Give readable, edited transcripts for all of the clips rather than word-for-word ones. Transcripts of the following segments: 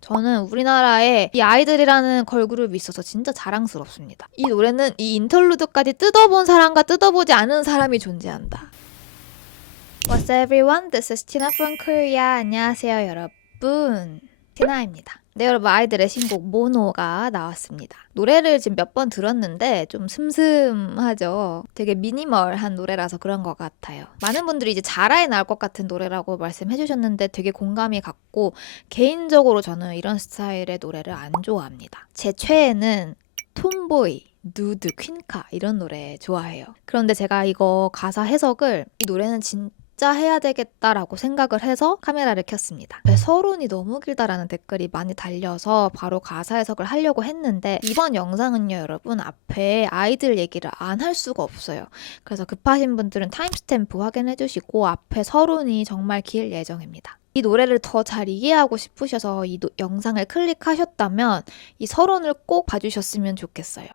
저는 우리나라에 이 아이들이라는 걸그룹이 있어서 진짜 자랑스럽습니다. 이 노래는 이 인터루드까지 뜯어본 사람과 뜯어보지 않은 사람이 존재한다. What's everyone? This is Tina from Korea. 안녕하세요, 여러분. 티나입니다. 네, 여러분, 아이들의 신곡 모노가 나왔습니다. 노래를 지금 몇 번 들었는데 좀 슴슴하죠. 되게 미니멀한 노래라서 그런 것 같아요. 많은 분들이 이제 자라에 나올 것 같은 노래라고 말씀해 주셨는데 되게 공감이 갔고, 개인적으로 저는 이런 스타일의 노래를 안 좋아합니다. 제 최애는 톰보이, 누드, 퀸카 이런 노래 좋아해요. 그런데 제가 이거 가사 해석을 이 노래는 진짜 해야 되겠다라고 생각을 해서 카메라를 켰습니다. 서론이 너무 길다라는 댓글이 많이 달려서 바로 가사 해석을 하려고 했는데, 이번 영상은요 여러분, 앞에 아이들 얘기를 안 할 수가 없어요. 그래서 급하신 분들은 타임스탬프 확인해 주시고 앞에 서론이 정말 길 예정입니다. 이 노래를 더 잘 이해하고 싶으셔서 이 영상을 클릭하셨다면 이 서론을 꼭 봐주셨으면 좋겠어요.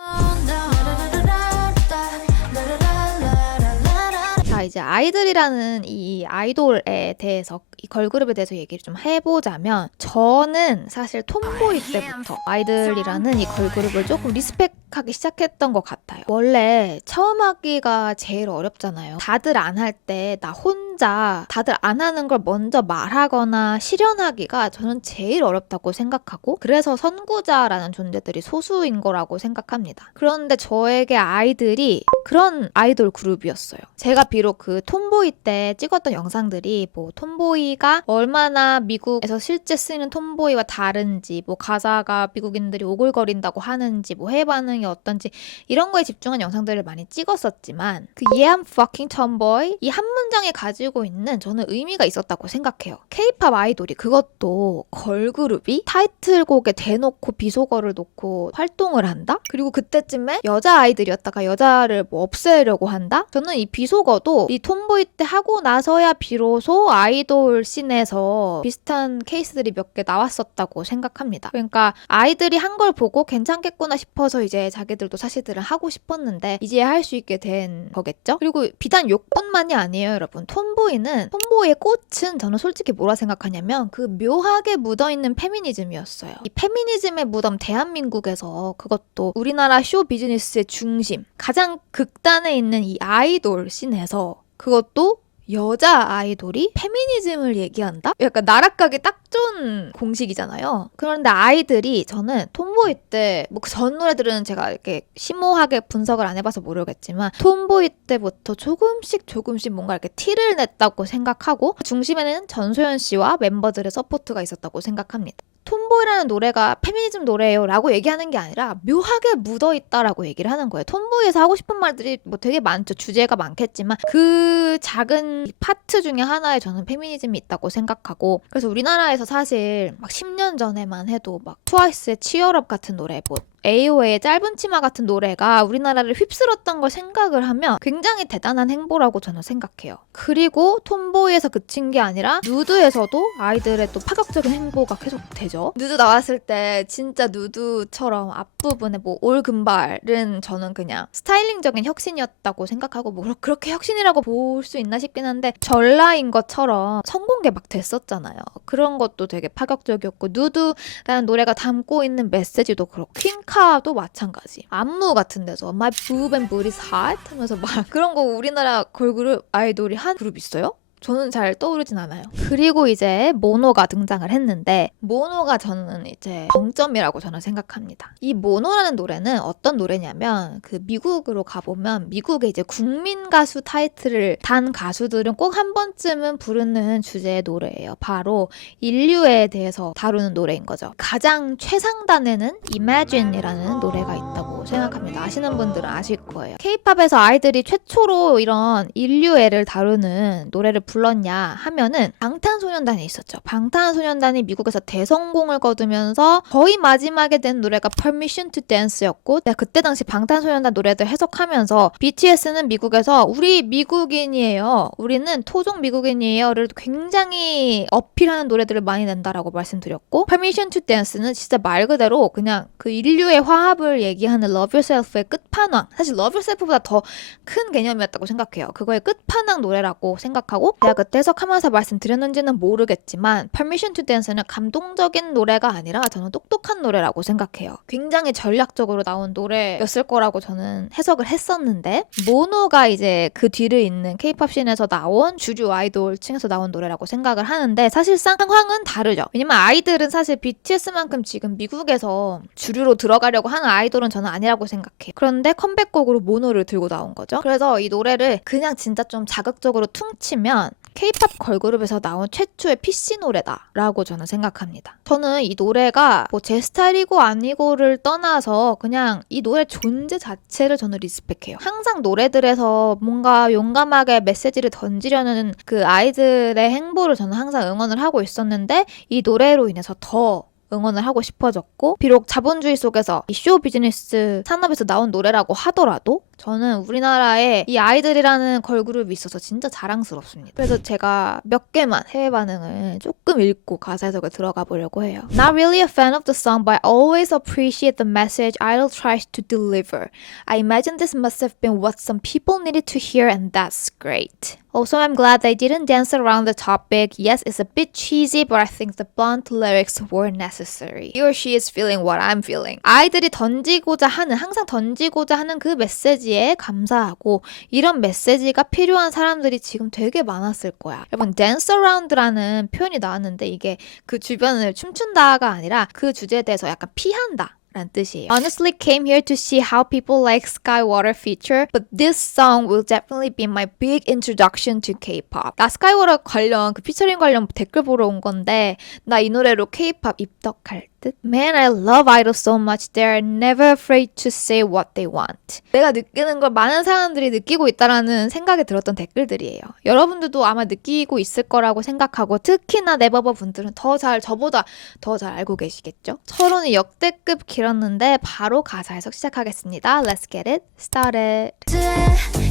자, 이제 아이들이라는 이 아이돌에 대해서, 이 걸그룹에 대해서 얘기를 좀 해보자면, 저는 사실 톰보이 때부터 아이들이라는 이 걸그룹을 조금 리스펙하기 시작했던 것 같아요. 원래 처음 하기가 제일 어렵잖아요. 다들 안 할 때 나 혼자 다들 안 하는 걸 먼저 말하거나 실현하기가 저는 제일 어렵다고 생각하고, 그래서 선구자라는 존재들이 소수인 거라고 생각합니다. 그런데 저에게 아이들이 그런 아이돌 그룹이었어요. 제가 비록 그 톰보이 때 찍었던 영상들이 뭐 톰보이가 얼마나 미국에서 실제 쓰이는 톰보이와 다른지, 뭐 가사가 미국인들이 오글거린다고 하는지, 뭐 해외 반응이 어떤지 이런 거에 집중한 영상들을 많이 찍었었지만, 그 Yeah I'm fucking tomboy 이 한 문장에 가지고 있는 저는 의미가 있었다고 생각해요. K-pop 아이돌이, 그것도 걸그룹이 타이틀곡에 대놓고 비속어를 놓고 활동을 한다? 그리고 그때쯤에 여자 아이들이었다가 여자를 뭐 없애려고 한다? 저는 이 비속어도 이 톰보이 때 하고 나서야 비로소 아이돌 씬에서 비슷한 케이스들이 몇 개 나왔었다고 생각합니다. 그러니까 아이들이 한 걸 보고 괜찮겠구나 싶어서 이제 자기들도 사실들은 하고 싶었는데 이제야 할 수 있게 된 거겠죠? 그리고 비단 욕뿐만이 아니에요, 여러분. 톰보이의 꽃은 저는 솔직히 뭐라 생각하냐면 그 묘하게 묻어있는 페미니즘이었어요. 이 페미니즘의 무덤 대한민국에서, 그것도 우리나라 쇼 비즈니스의 중심, 가장 극단에 있는 이 아이돌 씬에서, 그것도 여자 아이돌이 페미니즘을 얘기한다? 약간 나락가기 딱 좋은 공식이잖아요. 그런데 아이들이, 저는 톰보이 때, 뭐 그 전 노래들은 제가 이렇게 심오하게 분석을 안 해봐서 모르겠지만, 톰보이 때부터 조금씩 뭔가 이렇게 티를 냈다고 생각하고, 중심에는 전소연 씨와 멤버들의 서포트가 있었다고 생각합니다. 톰보이라는 노래가 페미니즘 노래예요 라고 얘기하는 게 아니라 묘하게 묻어있다라고 얘기를 하는 거예요. 톰보이에서 하고 싶은 말들이 뭐 되게 많죠. 주제가 많겠지만 그 작은 파트 중에 하나에 저는 페미니즘이 있다고 생각하고, 그래서 우리나라에서 사실 막 10년 전에만 해도 막 트와이스의 치얼업 같은 노래, 뭐 AOA의 짧은 치마 같은 노래가 우리나라를 휩쓸었던 걸 생각을 하면 굉장히 대단한 행보라고 저는 생각해요. 그리고 톰보이에서 그친 게 아니라 누드에서도 아이들의 또 파격적인 행보가 계속 되죠. 누드 나왔을 때 진짜 누드처럼 앞부분에 뭐 올 금발은 저는 그냥 스타일링적인 혁신이었다고 생각하고, 뭐 그렇게 혁신이라고 볼 수 있나 싶긴 한데, 전라인 것처럼 성공개 막 됐었잖아요. 그런 것도 되게 파격적이었고, 누드라는 노래가 담고 있는 메시지도 그렇고, 퀸카도 마찬가지. 안무 같은 데서 My boob and booty is hot 하면서 막 그런 거 우리나라 걸그룹 아이돌이 한 그룹 있어요? 저는 잘 떠오르진 않아요. 그리고 이제 모노가 등장을 했는데, 모노가 저는 이제 정점이라고 저는 생각합니다. 이 모노라는 노래는 어떤 노래냐면, 그 미국으로 가보면 미국의 이제 국민 가수 타이틀을 단 가수들은 꼭 한 번쯤은 부르는 주제의 노래예요. 바로 인류에 대해서 다루는 노래인 거죠. 가장 최상단에는 Imagine이라는 노래가 있다고 생각합니다. 아시는 분들은 아실 거예요. K-팝에서 아이들이 최초로 이런 인류애를 다루는 노래를 불렀냐 하면은 방탄소년단이 있었죠. 방탄소년단이 미국에서 대성공을 거두면서 거의 마지막에 낸 노래가 Permission to Dance였고, 내가 그때 당시 방탄소년단 노래들 해석하면서 BTS는 미국에서 우리 미국인이에요, 우리는 토종 미국인이에요를 굉장히 어필하는 노래들을 많이 낸다라고 말씀드렸고, Permission to Dance는 진짜 말 그대로 그냥 그 인류의 화합을 얘기하는 Love Yourself의 끝판왕, 사실 Love Yourself보다 더 큰 개념이었다고 생각해요. 그거의 끝판왕 노래라고 생각하고, 제가 그때 해석하면서 말씀드렸는지는 모르겠지만 Permission to Dance는 감동적인 노래가 아니라 저는 똑똑한 노래라고 생각해요. 굉장히 전략적으로 나온 노래였을 거라고 저는 해석을 했었는데 모노가 이제 그 뒤를 잇는 K-pop 씬에서 나온 주류 아이돌 층에서 나온 노래라고 생각을 하는데 사실상 상황은 다르죠. 왜냐면 아이들은 사실 BTS만큼 지금 미국에서 주류로 들어가려고 하는 아이돌은 저는 아니라고 생각해요. 그런데 컴백곡으로 모노를 들고 나온 거죠. 그래서 이 노래를 그냥 진짜 좀 자극적으로 퉁치면 K-pop 걸그룹에서 나온 최초의 PC 노래다라고 저는 생각합니다. 저는 이 노래가 뭐 제 스타일이고 아니고를 떠나서 그냥 이 노래 존재 자체를 저는 리스펙해요. 항상 노래들에서 뭔가 용감하게 메시지를 던지려는 그 아이들의 행보를 저는 항상 응원을 하고 있었는데 이 노래로 인해서 더 응원을 하고 싶어졌고 비록 자본주의 속에서 이 쇼 비즈니스 산업에서 나온 노래라고 하더라도 저는 우리나라에 이 아이들이라는 걸그룹이 있어서 진짜 자랑스럽습니다. 그래서 제가 몇 개만 해외 반응을 조금 읽고 가사 해석을 들어가 보려고 해요. Not really a fan of the song, but I always appreciate the message Idol tries to deliver. I imagine this must have been what some people needed to hear, and that's great. Also, I'm glad they didn't dance around the topic. Yes, it's a bit cheesy, but I think the blunt lyrics were necessary. He or she is feeling what I'm feeling. 아이들이 항상 던지고자 하는 그 메시지에 감사하고 이런 메시지가 필요한 사람들이 지금 되게 많았을 거야. 여러분, dance around라는 표현이 나왔는데 이게 그 주변을 춤춘다가 아니라 그 주제에 대해서 약간 피한다. 라는 뜻이에요. Honestly came here to see how people like Skywater feature, but this song will definitely be my big introduction to K-pop. 나 스카이워터 관련 그 피처링 관련 댓글 보러 온 건데 나 이 노래로 K-pop 입덕할 듯. Man, I love idols so much. They're never afraid to say what they want. 내가 느끼는 걸 많은 사람들이 느끼고 있다라는 생각이 들었던 댓글들이에요. 여러분들도 아마 느끼고 있을 거라고 생각하고 특히나 네버버 분들은 저보다 더 잘 알고 계시겠죠? 서론이 역대급 길었는데 바로 가사 해석 시작하겠습니다. Let's get it started.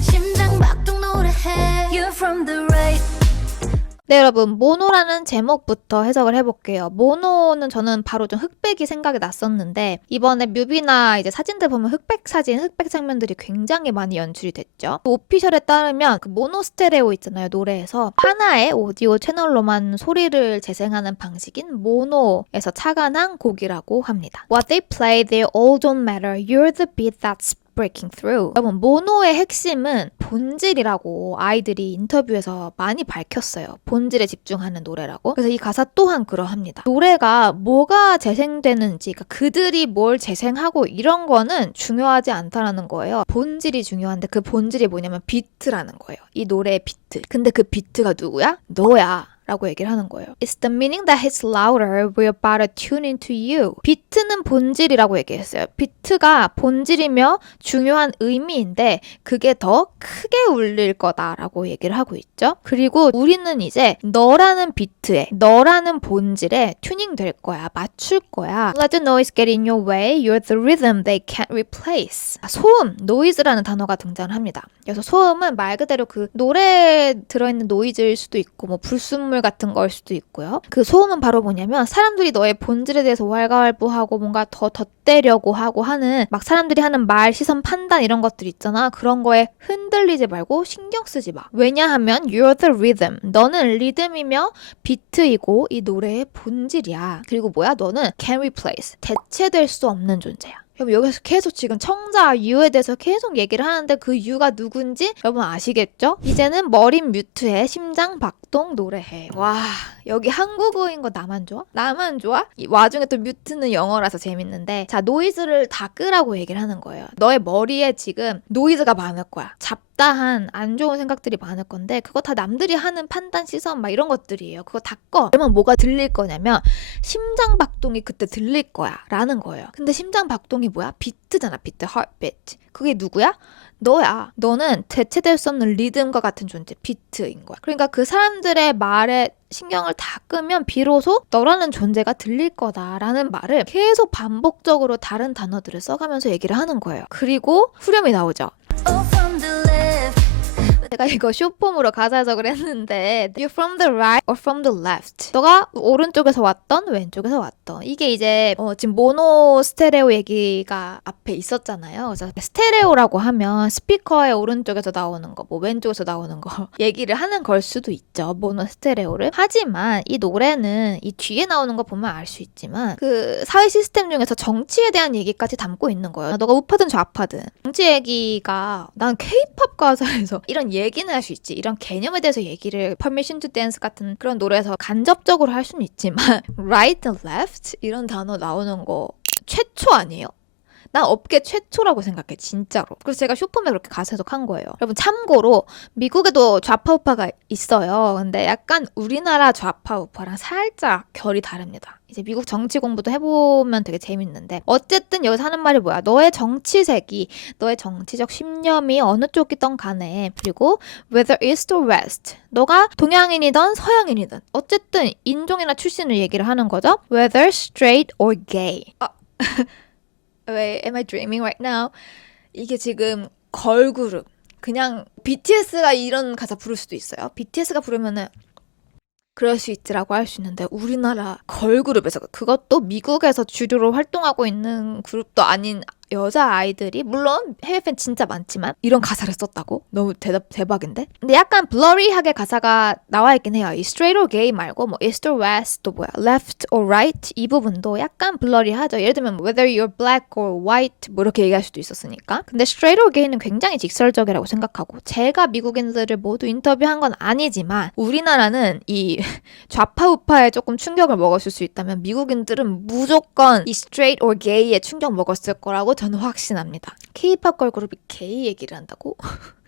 심장 박동 노래해. You're from the right. 네, 여러분, 모노라는 제목부터 해석을 해볼게요. 모노는 저는 바로 좀 흑백이 생각이 났었는데 이번에 뮤비나 이제 사진들 보면 흑백 장면들이 굉장히 많이 연출이 됐죠. 오피셜에 따르면 그 모노 스테레오 있잖아요, 노래에서 하나의 오디오 채널로만 소리를 재생하는 방식인 모노에서 착안한 곡이라고 합니다. What they play, they all don't matter. You're the beat that's breaking through. 여러분, 모노의 핵심은 본질이라고 아이들이 인터뷰에서 많이 밝혔어요. 본질에 집중하는 노래라고. 그래서 이 가사 또한 그러합니다. 노래가 뭐가 재생되는지, 그러니까 그들이 뭘 재생하고 이런 거는 중요하지 않다라는 거예요. 본질이 중요한데 그 본질이 뭐냐면 비트라는 거예요. 이 노래의 비트. 근데 그 비트가 누구야? 너야. 라고 얘기를 하는 거예요. It's the meaning that hits louder. We're about to tune into you. 비트는 본질이라고 얘기했어요. 비트가 본질이며 중요한 의미인데 그게 더 크게 울릴 거다라고 얘기를 하고 있죠. 그리고 우리는 이제 너라는 비트에, 너라는 본질에 튜닝 될 거야. 맞출 거야. Let the noise get in your way. You're the rhythm they can't replace. 소음, noise라는 단어가 등장을 합니다. 그래서 소음은 말 그대로 그 노래에 들어있는 노이즈일 수도 있고 뭐 불순물 같은 걸 수도 있고요. 그 소음은 바로 뭐냐면 사람들이 너의 본질에 대해서 왈가왈부하고 뭔가 더 덧대려고 하고 하는 막 사람들이 하는 말, 시선, 판단 이런 것들 있잖아. 그런 거에 흔들리지 말고 신경 쓰지 마. 왜냐하면 you're the rhythm. 너는 리듬이며 비트이고 이 노래의 본질이야. 그리고 뭐야? 너는 can replace. 대체될 수 없는 존재야. 여러분 여기서 계속 지금 청자 유에 대해서 계속 얘기를 하는데 그 유가 누군지 여러분 아시겠죠? 이제는 머리 뮤트에 심장 박동 노래해. 와 여기 한국어인 거 나만 좋아? 나만 좋아? 이 와중에 또 뮤트는 영어라서 재밌는데 자 노이즈를 다 끄라고 얘기를 하는 거예요. 너의 머리에 지금 노이즈가 많을 거야. 잡다한 안 좋은 생각들이 많을 건데 그거 다 남들이 하는 판단 시선 막 이런 것들이에요. 그거 다 꺼. 그러면 뭐가 들릴 거냐면 심장 박동이 그때 들릴 거야 라는 거예요. 근데 심장 박동이 뭐야? 비트잖아. 비트, heartbeat. 그게 누구야? 너야. 너는 대체될 수 없는 리듬과 같은 존재, 비트인 거야. 그러니까 그 사람들의 말에 신경을 다 끄면 비로소 너라는 존재가 들릴 거다라는 말을 계속 반복적으로 다른 단어들을 써가면서 얘기를 하는 거예요. 그리고 후렴이 나오죠. 제가 이거 숏폼으로 가사 해석을 했는데 You're from the right or from the left. 너가 오른쪽에서 왔던 왼쪽에서 왔던. 이게 이제 지금 모노 스테레오 얘기가 앞에 있었잖아요. 그래서 스테레오라고 하면 스피커의 오른쪽에서 나오는 거, 뭐 왼쪽에서 나오는 거 얘기를 하는 걸 수도 있죠. 모노 스테레오를. 하지만 이 노래는 이 뒤에 나오는 거 보면 알 수 있지만 그 사회 시스템 중에서 정치에 대한 얘기까지 담고 있는 거예요. 너가 우파든 좌파든. 정치 얘기가 난 K-팝 가사에서 이런 얘기는 할 수 있지. 이런 개념에 대해서 얘기를 Permission to Dance 같은 그런 노래에서 간접적으로 할 수는 있지만 Right and Left 이런 단어 나오는 거 최초 아니에요? 난 업계 최초라고 생각해 진짜로. 그래서 제가 슈퍼맨 그렇게 가사 해석한 거예요. 여러분 참고로 미국에도 좌파 우파가 있어요. 근데 약간 우리나라 좌파 우파랑 살짝 결이 다릅니다. 이제 미국 정치 공부도 해보면 되게 재밌는데 어쨌든 여기서 하는 말이 뭐야? 너의 정치색이 너의 정치적 신념이 어느 쪽이든 간에 그리고 whether east or west 너가 동양인이든 서양인이든 어쨌든 인종이나 출신을 얘기를 하는 거죠. whether straight or gay 왜 am I dreaming right now? 이게 지금 걸그룹 그냥 BTS가 이런 가사 부를 수도 있어요. BTS가 부르면은 그럴 수 있지라고 할 수 있는데 우리나라 걸그룹에서 그것도 미국에서 주류로 활동하고 있는 그룹도 아닌 여자 아이들이 물론 해외 팬 진짜 많지만 이런 가사를 썼다고? 너무 대박인데? 근데 약간 blurry하게 가사가 나와 있긴 해요. 이 straight or gay 말고 뭐 east or west 또 뭐야 left or right 이 부분도 약간 blurry하죠. 예를 들면 whether you're black or white 뭐 이렇게 얘기할 수도 있었으니까. 근데 straight or gay는 굉장히 직설적이라고 생각하고 제가 미국인들을 모두 인터뷰한 건 아니지만 우리나라는 이 좌파 우파에 조금 충격을 먹었을 수 있다면 미국인들은 무조건 이 straight or gay에 충격 먹었을 거라고 저는 확신합니다. K-팝 걸그룹이 게이 얘기를 한다고?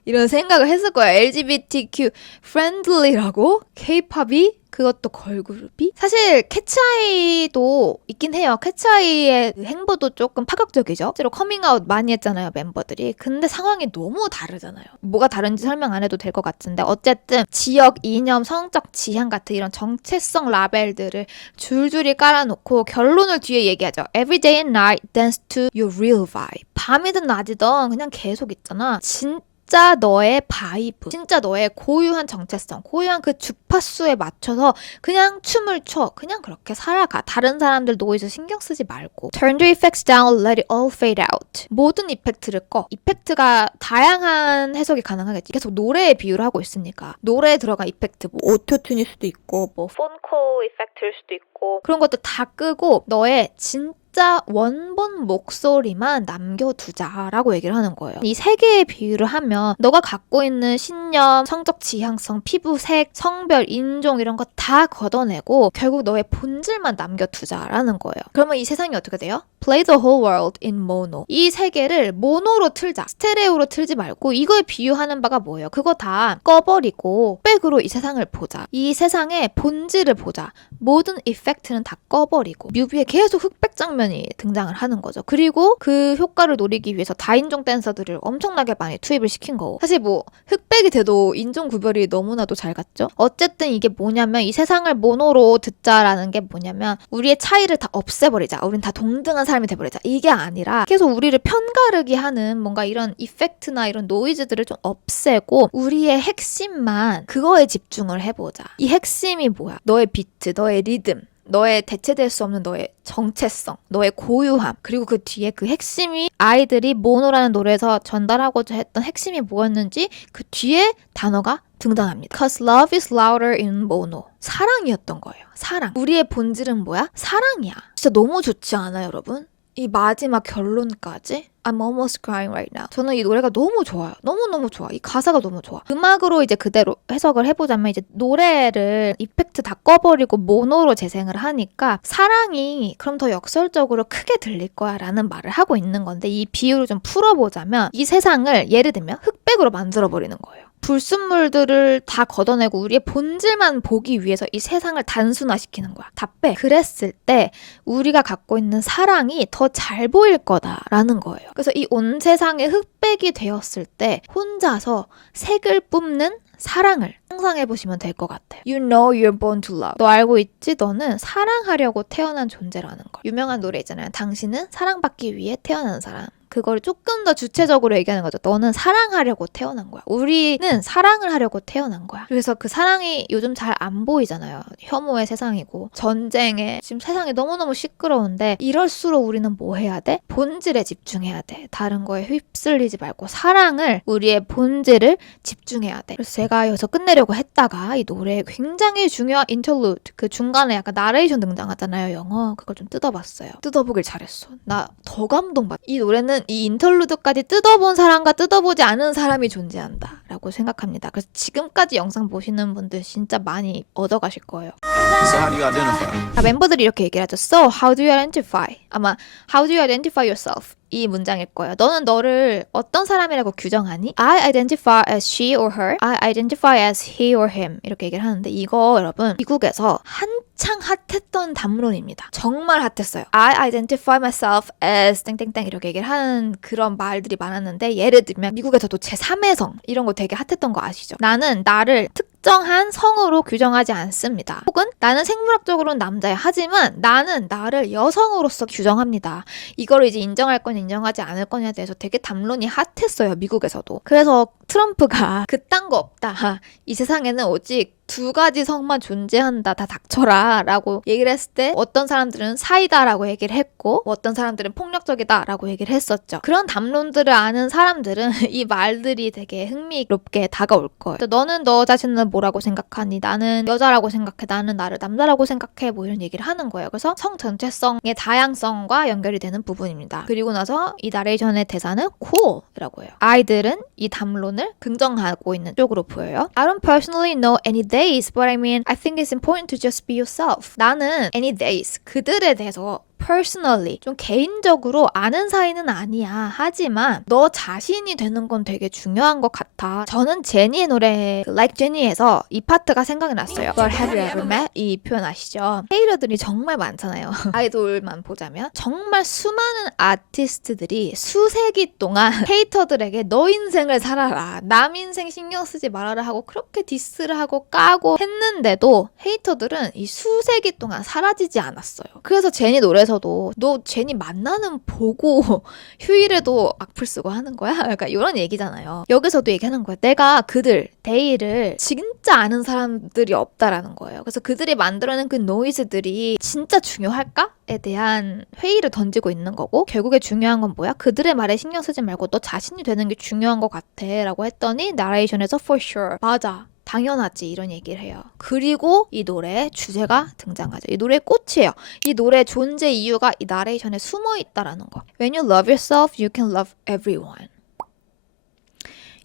이런 생각을 했을 거예요. LGBTQ friendly라고? K-팝이? 그것도 걸그룹이? 사실 캐츠아이도 있긴 해요. 캐츠아이의 행보도 조금 파격적이죠. 실제로 커밍아웃 많이 했잖아요, 멤버들이. 근데 상황이 너무 다르잖아요. 뭐가 다른지 설명 안 해도 될 것 같은데 어쨌든 지역, 이념, 성적 지향 같은 이런 정체성 라벨들을 줄줄이 깔아놓고 결론을 뒤에 얘기하죠. Every day and night dance to your real vibe. 밤이든 낮이든 그냥 계속 있잖아. 진짜 너의 바이브, 진짜 너의 고유한 정체성, 고유한 그 주파수에 맞춰서 그냥 춤을 춰. 그냥 그렇게 살아가. 다른 사람들 노이즈 신경 쓰지 말고. Turn the effects down, let it all fade out. 모든 이펙트를 꺼. 이펙트가 다양한 해석이 가능하겠지. 계속 노래에 비유를 하고 있으니까. 노래에 들어간 이펙트, 뭐 오토튠일 수도 있고, 뭐 폰코 이펙트일 수도 있고 그런 것도 다 끄고 너의 진짜 원본 목소리만 남겨두자라고 얘기를 하는 거예요. 이 세 개의 비유를 하면 너가 갖고 있는 신념, 성적 지향성, 피부색, 성별, 인종 이런 거 다 걷어내고 결국 너의 본질만 남겨두자라는 거예요. 그러면 이 세상이 어떻게 돼요? Play the whole world in mono. 이 세 개를 모노로 틀자. 스테레오로 틀지 말고 이거에 비유하는 바가 뭐예요? 그거 다 꺼버리고 백으로 이 세상을 보자. 이 세상의 본질을 보자. 모든 이펙트는 다 꺼버리고 뮤비에 계속 흑백 장면이 등장을 하는 거죠. 그리고 그 효과를 노리기 위해서 다인종 댄서들을 엄청나게 많이 투입을 시킨 거고 사실 뭐 흑백이 돼도 인종 구별이 너무나도 잘 갔죠. 어쨌든 이게 뭐냐면 이 세상을 모노로 듣자라는 게 뭐냐면 우리의 차이를 다 없애버리자. 우린 다 동등한 사람이 돼버리자. 이게 아니라 계속 우리를 편가르기 하는 뭔가 이런 이펙트나 이런 노이즈들을 좀 없애고 우리의 핵심만 그거에 집중을 해보자. 이 핵심이 뭐야? 너의 비트, 너의 리듬, 너의 대체될 수 없는 너의 정체성, 너의 고유함 그리고 그 뒤에 그 핵심이 아이들이 모노라는 노래에서 전달하고자 했던 핵심이 뭐였는지 그 뒤에 단어가 등장합니다. Cause love is louder in mono. 사랑이었던 거예요. 사랑. 우리의 본질은 뭐야? 사랑이야. 진짜 너무 좋지 않아요, 여러분? 이 마지막 결론까지 I'm almost crying right now. 저는 이 노래가 너무 좋아요. 너무너무 좋아. 이 가사가 너무 좋아. 음악으로 이제 그대로 해석을 해보자면 이제 노래를 이펙트 다 꺼버리고 모노로 재생을 하니까 사랑이 그럼 더 역설적으로 크게 들릴 거야 라는 말을 하고 있는 건데 이 비유를 좀 풀어보자면 이 세상을 예를 들면 흑백으로 만들어버리는 거예요. 불순물들을 다 걷어내고 우리의 본질만 보기 위해서 이 세상을 단순화시키는 거야. 다 빼. 그랬을 때 우리가 갖고 있는 사랑이 더 잘 보일 거다라는 거예요. 그래서 이 온 세상에 흑백이 되었을 때 혼자서 색을 뿜는 사랑을 상상해보시면 될 것 같아요. You know you're born to love. 너 알고 있지? 너는 사랑하려고 태어난 존재라는 걸. 유명한 노래 있잖아요. 당신은 사랑받기 위해 태어난 사람. 그거를 조금 더 주체적으로 얘기하는 거죠. 너는 사랑하려고 태어난 거야. 우리는 사랑을 하려고 태어난 거야. 그래서 그 사랑이 요즘 잘 안 보이잖아요. 혐오의 세상이고 전쟁에 지금 세상이 너무너무 시끄러운데 이럴수록 우리는 뭐 해야 돼? 본질에 집중해야 돼. 다른 거에 휩쓸리지 말고 사랑을 우리의 본질을 집중해야 돼. 그래서 제가 여기서 끝내려고 했다가 이 노래에 굉장히 중요한 인터루드 그 중간에 약간 나레이션 등장하잖아요. 영어. 그걸 좀 뜯어봤어요. 뜯어보길 잘했어. 나 더 감동받. 이 노래는 이 인터루드까지 뜯어본 사람과 뜯어보지 않은 사람이 존재한다 라고 생각합니다. 그래서 지금까지 영상 보시는 분들 진짜 많이 얻어가실 거예요. So how do you identify? 멤버들이 이렇게 얘기를 하죠. So how do you identify? 아마 how do you identify yourself? 이 문장일 거예요. 너는 너를 어떤 사람이라고 규정하니? I identify as she or her. I identify as he or him. 이렇게 얘기를 하는데 이거 여러분 미국에서 한창 핫했던 담론입니다. 정말 핫했어요. I identify myself as 땡땡땡 이렇게 얘기를 하는 그런 말들이 많았는데 예를 들면 미국에서도 제3의 성 이런 거 되게 핫했던 거 아시죠? 나는 나를 특정한 성으로 규정하지 않습니다. 혹은 나는 생물학적으로는 남자야. 하지만 나는 나를 여성으로서 규정합니다. 이거를 이제 인정할 거냐 인정하지 않을 거냐에 대해서 되게 담론이 핫했어요. 미국에서도. 그래서 트럼프가 그딴 거 없다. 이 세상에는 오직 두 가지 성만 존재한다. 다 닥쳐라 라고 얘기를 했을 때 어떤 사람들은 사이다라고 얘기를 했고 어떤 사람들은 폭력적이다 라고 얘기를 했었죠. 그런 담론들을 아는 사람들은 이 말들이 되게 흥미롭게 다가올 거예요. 너는 너 자신을 뭐라고 생각하니? 나는 여자라고 생각해. 나는 나를 남자라고 생각해. 뭐 이런 얘기를 하는 거예요. 그래서 성 전체성의 다양성과 연결이 되는 부분입니다. 그리고 나서 이 나레이션의 대사는 cool이라고 해요. 아이들은 이 담론을 긍정하고 있는 쪽으로 보여요. I don't personally know any days, but I mean, I think it's important to just be yourself. 나는 any days, 그들에 대해서 personally, 좀 개인적으로 아는 사이는 아니야. 하지만 너 자신이 되는 건 되게 중요한 것 같아. 저는 제니의 노래 Like Jenny에서 이 파트가 생각이 났어요. But have you ever met? 이 표현 아시죠? 헤이러들이 정말 많잖아요. 아이돌만 보자면 정말 수많은 아티스트들이 수세기 동안 헤이터들에게 너 인생을 살아라. 남 인생 신경 쓰지 말아라 하고 그렇게 디스를 하고 까고 했는데도 헤이터들은 이 수세기 동안 사라지지 않았어요. 그래서 제니 노래 에서도 너 제니 만나는 보고 휴일에도 악플 쓰고 하는 거야? 약간 이런 얘기잖아요. 여기서도 얘기하는 거야. 내가 그들, 데이를 진짜 아는 사람들이 없다라는 거예요. 그래서 그들이 만들어낸 그 노이즈들이 진짜 중요할까?에 대한 회의를 던지고 있는 거고 결국에 중요한 건 뭐야? 그들의 말에 신경 쓰지 말고 너 자신이 되는 게 중요한 것 같아 라고 했더니 나레이션에서 for sure 맞아. 당연하지 이런 얘기를 해요. 그리고 이 노래의 주제가 등장하죠. 이 노래의 꽃이에요. 이 노래의 존재 이유가 이 나레이션에 숨어 있다라는 거. When you love yourself, you can love everyone.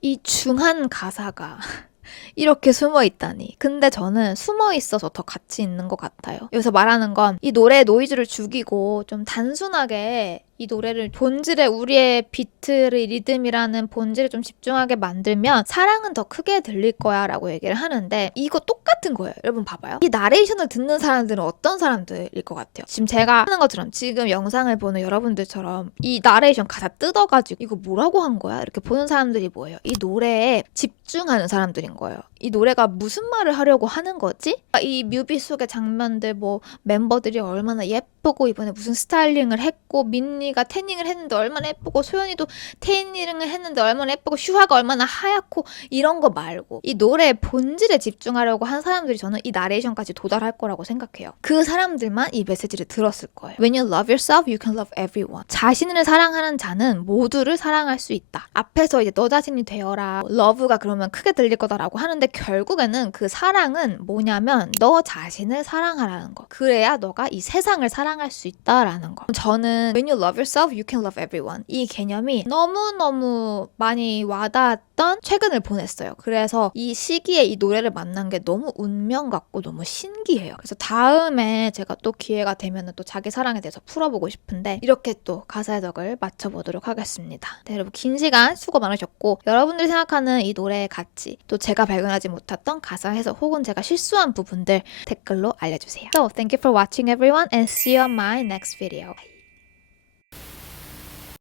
이 중한 가사가 이렇게 숨어 있다니. 근데 저는 숨어 있어서 더 가치 있는 것 같아요. 여기서 말하는 건 이 노래의 노이즈를 죽이고 좀 단순하게 이 노래를 본질에 우리의 비트를 리듬이라는 본질에 좀 집중하게 만들면 사랑은 더 크게 들릴 거야 라고 얘기를 하는데 이거 똑같은 거예요. 여러분 봐봐요. 이 나레이션을 듣는 사람들은 어떤 사람들일 것 같아요? 지금 제가 하는 것처럼 지금 영상을 보는 여러분들처럼 이 나레이션 가사 뜯어가지고 이거 뭐라고 한 거야? 이렇게 보는 사람들이 뭐예요? 이 노래에 집중하는 사람들인 거예요. 이 노래가 무슨 말을 하려고 하는 거지? 이 뮤비 속의 장면들 뭐 멤버들이 얼마나 예쁘고 이번에 무슨 스타일링을 했고 민니가 태닝을 했는데 얼마나 예쁘고 소연이도 태닝을 했는데 얼마나 예쁘고 슈아가 얼마나 하얗고 이런 거 말고 이 노래의 본질에 집중하려고 한 사람들이 저는 이 나레이션까지 도달할 거라고 생각해요. 그 사람들만 이 메시지를 들었을 거예요. When you love yourself, you can love everyone. 자신을 사랑하는 자는 모두를 사랑할 수 있다. 앞에서 이제 너 자신이 되어라. 러브가 그러면 크게 들릴 거다라고 하는데 결국에는 그 사랑은 뭐냐면 너 자신을 사랑하라는 거. 그래야 너가 이 세상을 사랑할 수 있다라는 거. 저는 When you love yourself, you can love everyone. 이 개념이 너무너무 많이 와닿았던 최근을 보냈어요. 그래서 이 시기에 이 노래를 만난 게 너무 운명 같고 너무 신기해요. 그래서 다음에 제가 또 기회가 되면 또 자기 사랑에 대해서 풀어보고 싶은데 이렇게 또 가사 해석을 맞춰보도록 하겠습니다. 네, 여러분 긴 시간 수고 많으셨고 여러분들이 생각하는 이 노래의 가치 또 제가 발견하지 못했던 가사 해석 혹은 제가 실수한 부분들 댓글로 알려주세요. So, thank you for watching everyone and see you on my next video.